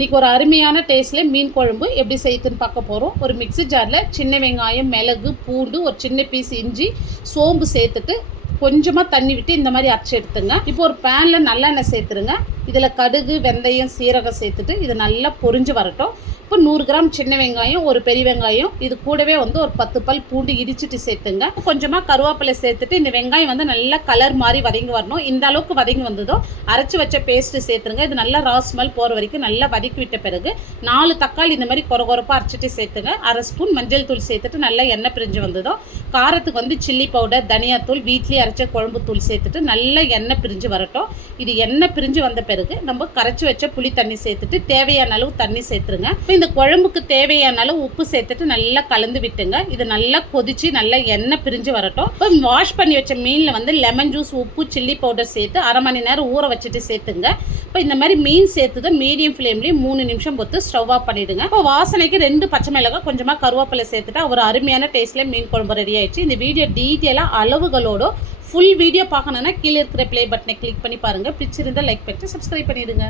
இன்றைக்கி ஒரு அருமையான டேஸ்ட்டில் மீன் குழம்பு எப்படி செய்யுதுன்னு பார்க்க போகிறோம். ஒரு மிக்ஸி ஜாரில் சின்ன வெங்காயம், மிளகு, பூண்டு, ஒரு சின்ன பீஸ் இஞ்சி, சோம்பு சேர்த்துட்டு கொஞ்சமாக தண்ணி விட்டு இந்த மாதிரி அரைச்சி எடுத்துங்க. இப்போ ஒரு பேனில் நல்லெண்ணெய் சேர்த்துருங்க. இதில் கடுகு, வெந்தயம், சீரகம் சேர்த்துட்டு இது நல்லா பொரிஞ்சு வரட்டும். இப்போ 100 கிராம் சின்ன வெங்காயம், ஒரு பெரிய வெங்காயம், இது கூடவே வந்து ஒரு 10 பல் பூண்டு இடிச்சிட்டு சேர்த்துங்க. கொஞ்சமாக கருவேப்பிலை சேர்த்துட்டு இந்த வெங்காயம் வந்து நல்லா கலர் மாதிரி வதங்கி வரணும். இந்த அளவுக்கு வதங்கி வந்ததோ அரைச்சி வச்ச பேஸ்ட்டு சேர்த்துருங்க. இது நல்லா ராஸ்மல் போகிற வரைக்கும் நல்லா வதக்கி விட்ட பிறகு 4 தக்காளி இந்த மாதிரி கொரகொரப்பாக அரைச்சிட்டு சேர்த்துங்க. 1/2 ஸ்பூன் மஞ்சள் தூள் சேர்த்துட்டு நல்லா எண்ணெய் பிரிஞ்சு வந்ததோ காரத்துக்கு வந்து சில்லி பவுடர், தனியாத்தூள், வீட்லேயே அரைச்ச குழம்பு தூள் சேர்த்துட்டு நல்லா எண்ணெய் பிரிஞ்சு வரட்டும். இது எண்ணெய் பிரிஞ்சு வந்த பிறகு நம்ம கரைச்சி வச்ச புளி தண்ணி சேர்த்துட்டு தேவையான அளவு தண்ணி சேர்த்துருங்க. இந்த குழம்புக்கு தேவையான அளவு உப்பு சேர்த்துட்டு நல்லா கலந்து விட்டுங்க. இது நல்லா கொதிச்சு நல்லா எண்ணெய் பிரிஞ்சு வரட்டும். இப்போ வாஷ் பண்ணி வச்ச மீனில் வந்து லெமன் ஜூஸ், உப்பு, சில்லி பவுடர் சேர்த்து 1/2 மணி நேரம் ஊற வச்சுட்டு சேர்த்துங்க. இப்போ இந்த மாதிரி மீன் சேர்த்துதான் மீடியம் ஃப்ளேம்லேயே 3 நிமிஷம் பொறுத்து ஸ்டவ் ஆஃப் பண்ணிவிடுங்க. இப்போ வாசனைக்கு 2 பச்சை மிளகாய், கொஞ்சமாக கருவேப்பிலை சேர்த்துட்டா ஒரு அருமையான டேஸ்ட்டில் மீன் குழம்பு ரெடி ஆயிடுச்சு. இந்த வீடியோ டீட்டெயிலாக அளவுகளோட ஃபுல் வீடியோ பார்க்கணுன்னா கீழே இருக்கிற ப்ளே பட்டனை கிளிக் பண்ணி பாருங்கள். பிடிச்சிருந்தால் லைக் பண்ணிட்டு சப்ஸ்கிரைப் பண்ணிவிடுங்க.